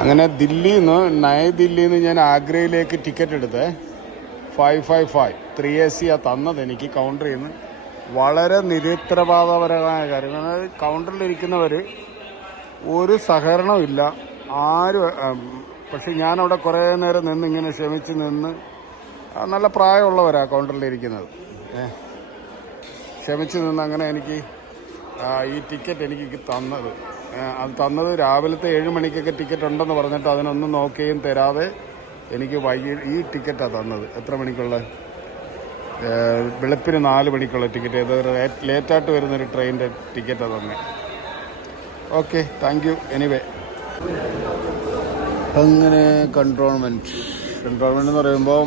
അങ്ങനെ ദില്ലിയിൽ നിന്ന് ദില്ലിയിൽ നിന്ന് ഞാൻ ആഗ്രയിലേക്ക് ടിക്കറ്റ് എടുത്ത് 555 3AC തന്നത് എനിക്ക് കൗണ്ടറിൽ നിന്ന്. വളരെ നിരുത്തരവാദപരമായ കാര്യം. അതായത് കൗണ്ടറിലിരിക്കുന്നവർ ഒരു സഹകരണവും ഇല്ല ആരും. പക്ഷെ ഞാനവിടെ കുറേ നേരം നിന്ന് ഇങ്ങനെ ക്ഷമിച്ച് നിന്ന്, നല്ല പ്രായമുള്ളവരാണ് കൗണ്ടറിലിരിക്കുന്നത്. ക്ഷമിച്ച് നിന്ന് അങ്ങനെ എനിക്ക് ഈ ടിക്കറ്റ് എനിക്ക് തന്നത്. അത് തന്നത് രാവിലത്തെ 7 മണിക്കൊക്കെ ടിക്കറ്റ് ഉണ്ടെന്ന് പറഞ്ഞിട്ട് അതിനൊന്നും നോക്കുകയും തരാതെ എനിക്ക് ഈ ടിക്കറ്റാണ് തന്നത്. എത്ര മണിക്കുള്ള? വെളുപ്പിന് 4 മണിക്കുള്ള ടിക്കറ്റ്. ഏതൊരു ലേറ്റായിട്ട് വരുന്നൊരു ട്രെയിനിൻ്റെ ടിക്കറ്റാണ് തന്നെ. Okay, thank you. എനിവേ, അങ്ങനെ കൺട്രോൾമെൻറ്റ് എന്ന് പറയുമ്പോൾ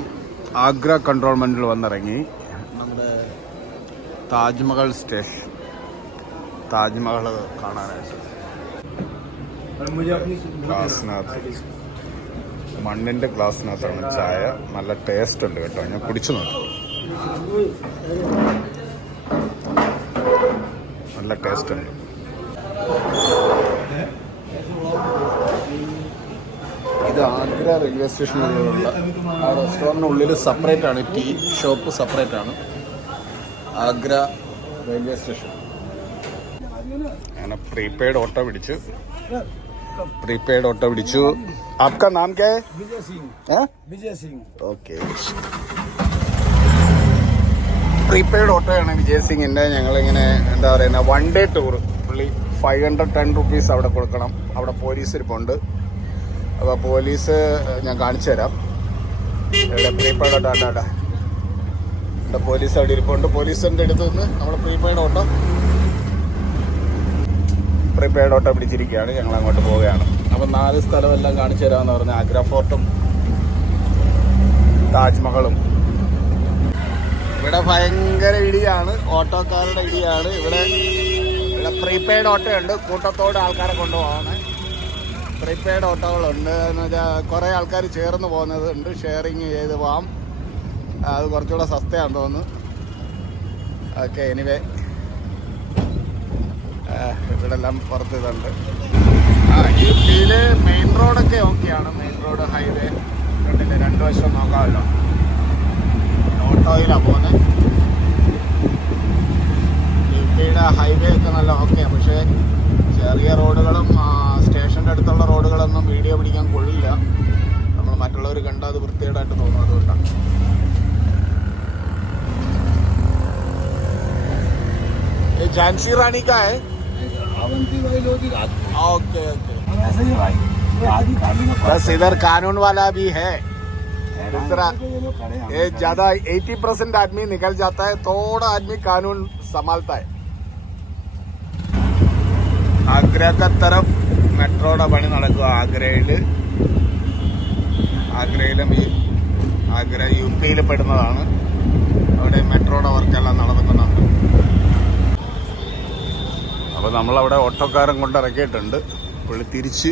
ആഗ്ര കൺട്രോൾമെൻറ്റിൽ വന്നിറങ്ങി. നമ്മുടെ താജ്മഹൽ സ്റ്റേഷൻ, താജ്മഹൽ കാണാനായിട്ട്. ഗ്ലാസിനകത്ത്, മണ്ണിൻ്റെ ഗ്ലാസിനകത്താണ് ചായ. നല്ല ടേസ്റ്റ് ഉണ്ട് കേട്ടോ. ഞാൻ കുടിച്ചു നോക്കി, നല്ല ടേസ്റ്റ് ഉണ്ട്. ഇത് ആഗ്ര റെയിൽവേ സ്റ്റേഷനിലുള്ള ആ റെസ്റ്റോറൻറ്റിനുള്ളിൽ സെപ്പറേറ്റ് ആണ്, ടീ ഷോപ്പ് സെപ്പറേറ്റ് ആണ്. Agra railway station. അങ്ങനെ പ്രീപെയ്ഡ് ഓട്ടോ പിടിച്ചു. आपका नाम क्या है? विजय सिंह. ഓക്കെ. പ്രീപെയ്ഡ് ഓട്ടോയാണ് വിജയ് സിംഗിൻ്റെ. ഞങ്ങളിങ്ങനെ എന്താ പറയുന്ന 1 ഡേ ടൂർ. പുള്ളി 510 rupees അവിടെ കൊടുക്കണം. അവിടെ പോലീസ് ഇരിപ്പുണ്ട്. അപ്പോൾ പോലീസ് ഞാൻ കാണിച്ചു തരാം. ഇവിടെ പ്രീപെയ്ഡ് ഓട്ടോ ഇവിടെ പോലീസ് അവിടെ ഇരിപ്പുണ്ട്. പോലീസിൻ്റെ അടുത്ത് നിന്ന് നമ്മൾ പ്രീപെയ്ഡ് ഓട്ടോ പിടിച്ചിരിക്കുകയാണ്. ഞങ്ങൾ അങ്ങോട്ട് പോവുകയാണ്. അപ്പം 4 സ്ഥലമെല്ലാം കാണിച്ചു തരാമെന്ന് പറഞ്ഞാൽ ആഗ്ര ഫോർട്ടും താജ്മഹലും. ഇവിടെ ഭയങ്കര ഇടിയാണ്, ഓട്ടോക്കാരുടെ ഇടിയാണ്. ഇവിടെ പ്രീപെയ്ഡ് ഓട്ടോ ഉണ്ട്, കൂട്ടത്തോടെ ആൾക്കാരെ കൊണ്ടുപോകാണ്. പ്രീപെയ്ഡ് ഓട്ടോകളുണ്ട് എന്ന് വെച്ചാൽ കുറേ ആൾക്കാർ ചേർന്ന് പോകുന്നത് ഉണ്ട്. ഷെയറിങ് ചെയ്ത് പോകാം. അത് കുറച്ചുകൂടെ സസ്തയാണെന്ന് തോന്നുന്നു. ഓക്കെ, എനിവേ, ഇവിടെ എല്ലാം പുറത്ത് ഇതുണ്ട്. UPയിൽ മെയിൻ റോഡൊക്കെ ഓക്കെയാണ്. മെയിൻ റോഡ്, ഹൈവേ കണ്ടില്ലേ, 2 വശം നോക്കാമല്ലോ. ഓട്ടോയിലാണ് പോകുന്നത്. UPയുടെ ഹൈവേ ഒക്കെ നല്ല ഓക്കെയാണ്. പക്ഷേ ചെറിയ റോഡുകളും സ്റ്റേഷൻ്റെ അടുത്തുള്ള റോഡുകളൊന്നും വീഡിയോ പിടിക്കാൻ കൊള്ളില്ല. നമ്മൾ മറ്റുള്ളവർ കണ്ടാൽ അത് വൃത്തികേടായിട്ട് തോന്നും. അതുകൊണ്ടാണ്. झांसी रानी का है? ओके. बस इधर कानून वाला भी है. दूसरा ये ज्यादा 80% आदमी निकल जाता है, थोड़ा आदमी कानून संभालता है. आगरा का तरफ മെട്രോയുടെ പണി നടക്കുക. ആഗ്രയിലും ആഗ്ര UPയിൽ പെടുന്നതാണ്. അവിടെ മെട്രോയുടെ വർക്കെല്ലാം നടക്കുന്നുണ്ട്. അപ്പോൾ നമ്മളവിടെ ഓട്ടോക്കാരൻ കൊണ്ടിറക്കിയിട്ടുണ്ട്. പുള്ളി തിരിച്ച്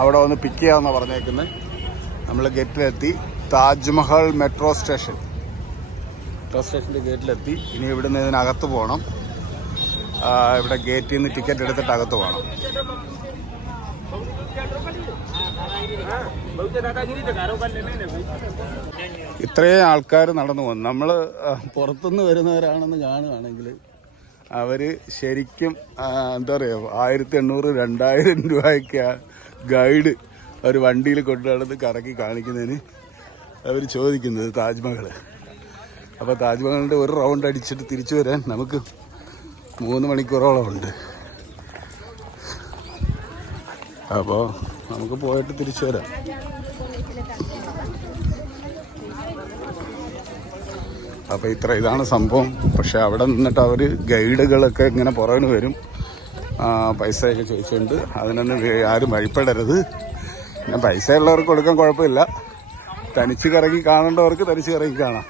അവിടെ വന്ന് പിക്ക് ചെയ്യാമെന്നാണ് പറഞ്ഞേക്കുന്നത്. നമ്മൾ ഗേറ്റിലെത്തി. താജ്മഹൽ മെട്രോ സ്റ്റേഷൻ്റെ ഗേറ്റിലെത്തി. ഇനി ഇവിടുന്ന് ഇതിനകത്ത് പോകണം. ഇവിടെ ഗേറ്റിൽ നിന്ന് ടിക്കറ്റ് എടുത്തിട്ട് അകത്ത് പോകണം. ഇത്രയും ആൾക്കാർ നടന്നു പോകുന്നു. നമ്മൾ പുറത്തുനിന്ന് വരുന്നവരാണെന്ന് കാണുകയാണെങ്കിൽ അവർ ശരിക്കും എന്താ പറയുക, 1800-2000 രൂപയ്ക്ക് ഗൈഡ് ഒരു വണ്ടിയിൽ കൊണ്ടു നടന്ന് കറക്കി കാണിക്കുന്നതിന് അവർ ചോദിക്കുന്നത് താജ്മഹൽ. അപ്പോൾ താജ്മഹലിൻ്റെ ഒരു റൗണ്ട് അടിച്ചിട്ട് തിരിച്ചു വരാൻ നമുക്ക് 3 മണിക്കൂറോളം ഉണ്ട്. അപ്പോൾ നമുക്ക് പോയിട്ട് തിരിച്ചു വരാം. അപ്പോൾ ഇതാണ് സംഭവം. പക്ഷെ അവിടെ നിന്നിട്ട് അവർ ഗൈഡുകളൊക്കെ ഇങ്ങനെ പുറകിന് വരും, പൈസയൊക്കെ ചോദിച്ചുകൊണ്ട്. അതിനൊന്നും ആരും വഴിപ്പെടരുത്. പിന്നെ പൈസ ഉള്ളവർക്ക് കൊടുക്കാൻ കുഴപ്പമില്ല. തനിച്ച് കറങ്ങി കാണേണ്ടവർക്ക് തനിച്ച് കറങ്ങി കാണാം.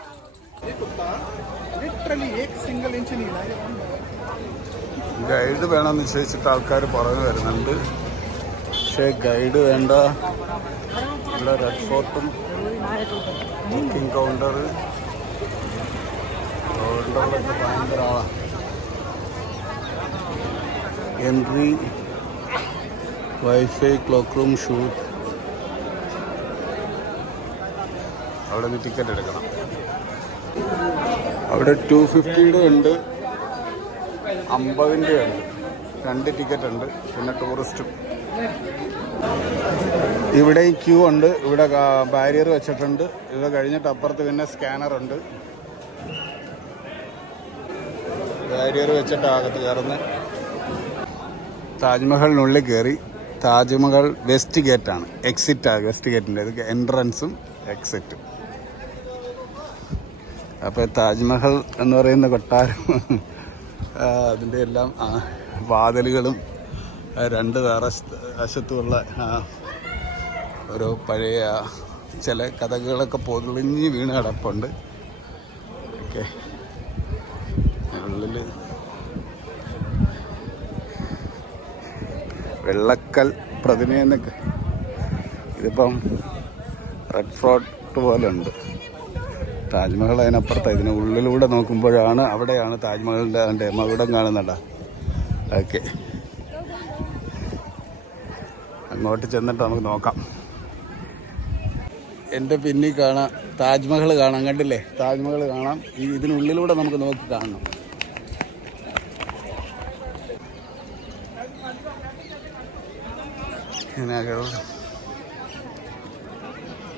ഗൈഡ് വേണമെന്ന് നിശ്ചയിച്ചിട്ട് ആൾക്കാർ പുറകിന് വരുന്നുണ്ട്. പക്ഷേ ഗൈഡ് വേണ്ട. ഇവിടെ റെഡ് ഫോർട്ടും ബുക്കിംഗ് കൗണ്ടറിലൊക്കെ ഭയങ്കര ആളാണ്. Entry, wifi, clock room, shoot, അവിടെ നിന്ന് ടിക്കറ്റ് എടുക്കണം. അവിടെ 250 ഉണ്ട്, 50 ഉണ്ട്, 2 ടിക്കറ്റ് ഉണ്ട്. പിന്നെ ടൂറിസ്റ്റും. ഇവിടെയും ക്യൂ ഉണ്ട്. ഇവിടെ ബാരിയർ വെച്ചിട്ടുണ്ട്. ഇത് കഴിഞ്ഞിട്ട് അപ്പുറത്ത് പിന്നെ സ്കാനർ ഉണ്ട്. ബാരിയർ വെച്ചിട്ട് അകത്ത് കയറുന്നത്. താജ്മഹലിനുള്ളിൽ കയറി. താജ്മഹൽ വെസ്റ്റ് ഗേറ്റാണ്, എക്സിറ്റാണ് വെസ്റ്റ് ഗേറ്റിൻ്റെ. ഇത് എൻട്രൻസും എക്സിറ്റും. അപ്പോൾ താജ്മഹൽ എന്ന് പറയുന്ന കൊട്ടാരം, അതിൻ്റെ എല്ലാം വാതിലുകളും 2 വശത്തുമുള്ള ഓരോ പഴയ ചില കഥകളൊക്കെ പൊതിഞ്ഞ് വീണ് കിടപ്പുണ്ട്. ഓക്കെ, ഉള്ളിൽ വെള്ളക്കൽ പ്രതിമയെന്നൊക്കെ. ഇതിപ്പം റെഡ് ഫോർട്ട് പോലെ ഉണ്ട്. താജ്മഹൽ അതിനപ്പുറത്താണ്. ഇതിന് ഉള്ളിലൂടെ നോക്കുമ്പോഴാണ്, അവിടെയാണ് താജ്മഹലിൻ്റെ അതിൻ്റെ മകുടം കാണുന്നുണ്ട. ഓക്കെ, അങ്ങോട്ട് ചെന്നിട്ട് നമുക്ക് നോക്കാം. എൻ്റെ പിന്നിൽ കാണാം താജ്മഹൽ കാണാം. കണ്ടില്ലേ, താജ്മഹൽ കാണാം. ഇതിനുള്ളിലൂടെ നമുക്ക് നോക്കി കാണണം.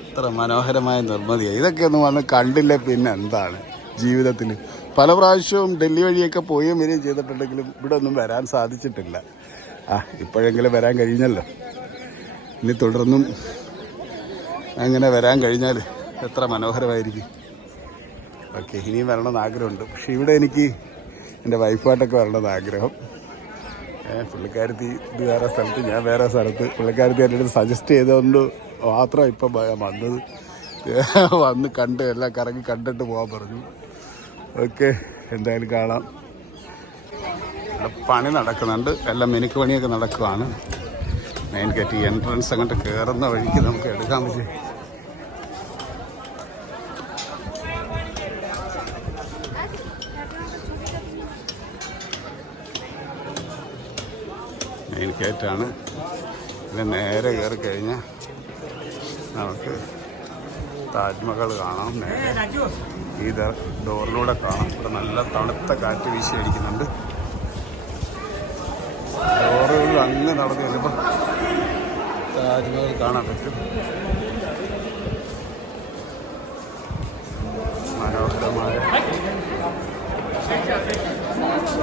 ഇത്ര മനോഹരമായ നിർമ്മിതിയാണ്. ഇതൊക്കെ ഒന്നും വന്ന് കണ്ടില്ലേ പിന്നെ എന്താണ് ജീവിതത്തിൽ. പല പ്രാവശ്യവും ഡൽഹി വഴിയൊക്കെ പോവുകയും വരികയും ചെയ്തിട്ടുണ്ടെങ്കിലും ഇവിടെ ഒന്നും വരാൻ സാധിച്ചിട്ടില്ല. ഇപ്പോഴെങ്കിലും വരാൻ കഴിഞ്ഞല്ലോ. ഇനി തുടർന്നും അങ്ങനെ വരാൻ കഴിഞ്ഞാൽ എത്ര മനോഹരമായിരിക്കും. ഓക്കെ, ഇനിയും വരണമെന്ന് ആഗ്രഹമുണ്ട്. പക്ഷെ ഇവിടെ എനിക്ക് എൻ്റെ വൈഫായിട്ടൊക്കെ വരണമെന്ന് ആഗ്രഹം. പുള്ളിക്കാരത്തി ഇത് വേറെ സ്ഥലത്ത്, ഞാൻ വേറെ സ്ഥലത്ത്. പുള്ളിക്കാരത്തി എൻ്റെ അടുത്ത് സജസ്റ്റ് ചെയ്തുകൊണ്ട് മാത്രം ഇപ്പം വന്നത്. വന്ന് കണ്ട് എല്ലാം കറങ്ങി കണ്ടിട്ട് പോകാൻ പറഞ്ഞു. ഓക്കെ, എന്തായാലും കാണാം. പണി നടക്കുന്നുണ്ട്, എല്ലാം മിനുക്ക് പണിയൊക്കെ നടക്കുവാണ്. മെയിൻ ഗേറ്റ് എൻട്രൻസ് അങ്ങോട്ട് കയറുന്ന വഴിക്ക് നമുക്ക് എടുക്കാൻ പറ്റും. മെയിൻ ഗേറ്റാണ്. ഇത് നേരെ കയറി കഴിഞ്ഞാൽ നമുക്ക് താജ്മഹൽ കാണാം. നേരെ ഈ ഡോറിലൂടെ കാണാം. ഇവിടെ നല്ല തണുത്ത കാറ്റ് വീശി അടിക്കുന്നുണ്ട്. ഡോറുകളിൽ അങ്ങ് നടന്നു വരുമ്പോൾ താജ്മഹൽ കാണാൻ പറ്റും.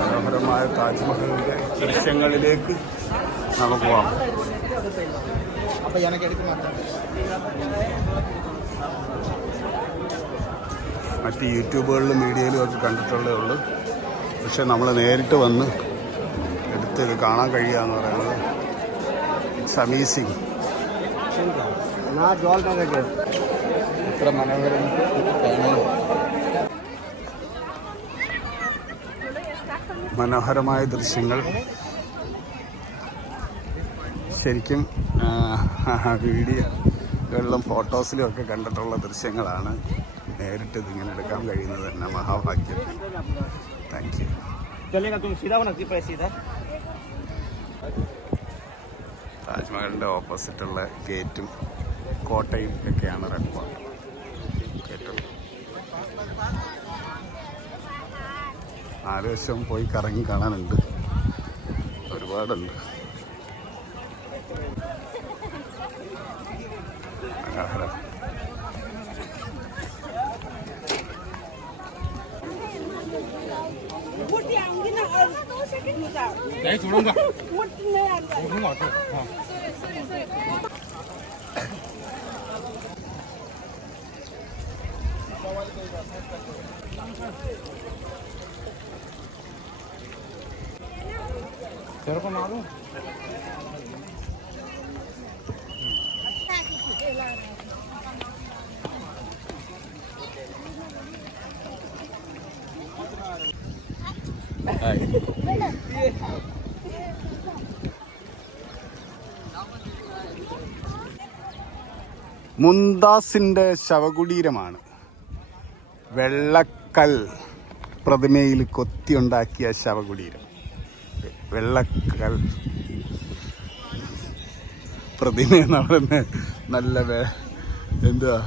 മനോഹരമായ താജ്മഹലിൻ്റെ ദൃശ്യങ്ങളിലേക്ക് നമുക്ക് പോകാം. മറ്റ് യൂട്യൂബുകളിലും മീഡിയയിലും ഒക്കെ കണ്ടിട്ടുള്ളേ ഉള്ളൂ. പക്ഷെ നമ്മൾ നേരിട്ട് വന്ന് എടുത്ത് ഇത് കാണാൻ കഴിയുക എന്ന് പറയുന്നത് ഇറ്റ്സ് അമേസിങ്. എത്ര മനോഹരം കാണാൻ. മനോഹരമായ ദൃശ്യങ്ങൾ. ശരിക്കും വീഡിയോകളിലും ഫോട്ടോസിലും ഒക്കെ കണ്ടിട്ടുള്ള ദൃശ്യങ്ങളാണ്. നേരിട്ട് ഇതിങ്ങനെ എടുക്കാൻ കഴിയുന്നത് തന്നെ മഹാഭാഗ്യം. Thank you. താജ്മഹലിൻ്റെ ഓപ്പോസിറ്റുള്ള ഗേറ്റും കോട്ടയും ഒക്കെയാണ് റെഡ് ഫോർട്ട് ഗേറ്റും. 4 വശവും പോയി കറങ്ങി കാണാനുണ്ട്, ഒരുപാടുണ്ട്. മനോഹരം. മുംതാസിന്റെ ശവകുടീരമാണ്. വെള്ളക്കൽ പ്രതിമയിൽ കൊത്തിയുണ്ടാക്കിയ ശവകുടീരം. വെള്ളക്കൽ പ്രതിമ എന്ന് പറയുന്നത് നല്ല എന്തുവാ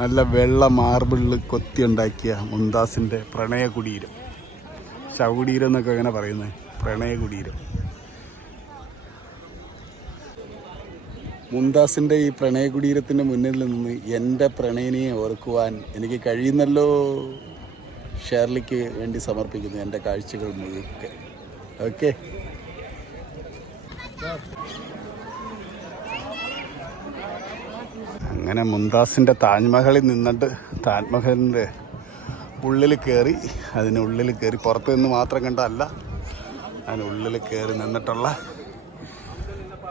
നല്ല വെള്ള മാർബിളിൽ കൊത്തിയുണ്ടാക്കിയ മുംതാസിൻ്റെ പ്രണയ കുടീരം, ശവകുടീരം എന്നൊക്കെ അങ്ങനെ പറയുന്നത്, പ്രണയ കുടീരം. മുംതാസിൻ്റെ ഈ പ്രണയ കുടീരത്തിൻ്റെ മുന്നിൽ നിന്ന് എൻ്റെ പ്രണയിനിയെ ഓർക്കുവാൻ എനിക്ക് കഴിയുന്നല്ലോ. ഷേർലിക്ക് വേണ്ടി സമർപ്പിക്കുന്നു എൻ്റെ കാഴ്ചകൾ മുഴുക്കെ. ഓക്കെ, അങ്ങനെ മുംതാസിൻ്റെ താജ്മഹലിൽ നിന്നിട്ട് താജ്മഹലിൻ്റെ ഉള്ളിൽ കയറി, അതിനുള്ളിൽ കയറി പുറത്തു നിന്ന് മാത്രം കണ്ടല്ല, അതിനുള്ളിൽ കയറി നിന്നിട്ടുള്ള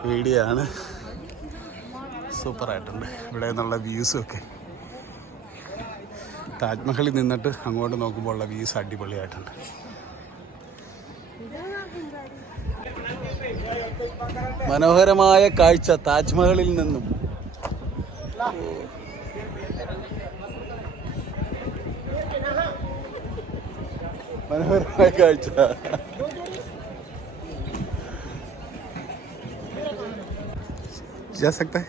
വീഡിയോ ആണ്. സൂപ്പറായിട്ടുണ്ട്. ഇവിടെ നിന്നുള്ള വ്യൂസും ഒക്കെ, താജ്മഹലിൽ നിന്നിട്ട് അങ്ങോട്ട് നോക്കുമ്പോൾ ഉള്ള വ്യൂസ് അടിപൊളിയായിട്ടുണ്ട്. മനോഹരമായ കാഴ്ച താജ്മഹലിൽ നിന്നും. മനോഹരമായ കാഴ്ച. जा सकता है.